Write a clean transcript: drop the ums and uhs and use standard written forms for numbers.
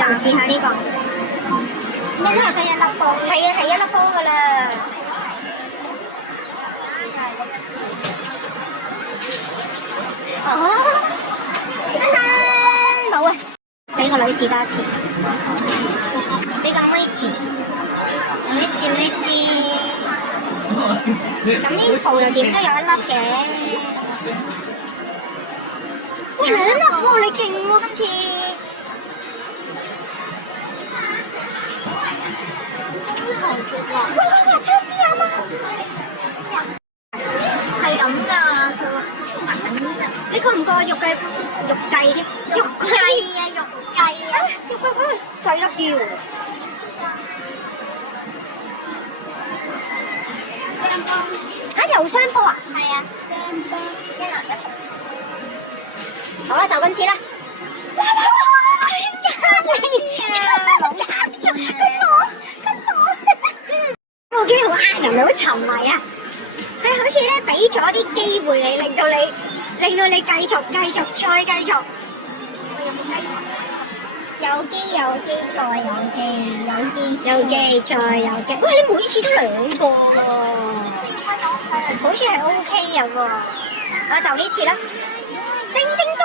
又試下呢個，呢個係得一粒波，係啊係一粒波㗎啦。哦，冇啊，俾個女士多一次，俾個妹子，妹子。咁呢鋪又點都有一粒嘅。哇，兩粒喎，你勁喎今次。哇，差啲啊嘛！係咁㗎，佢話慢㗎。你覺唔覺肉雞添？肉雞啊，肉雞啊！肉雞嗰個細粒啲喎。雙波嚇又雙波啊？係啊，雙波一男一女。好啦，就今次啦。哇！我幾好呃人，好沉迷啊！佢好似咧俾咗啲機會你，令到你繼續再繼續。有機再有機再有機。喂，你每次都兩個喎，好似係 OK 咁喎。我就呢次啦。叮叮。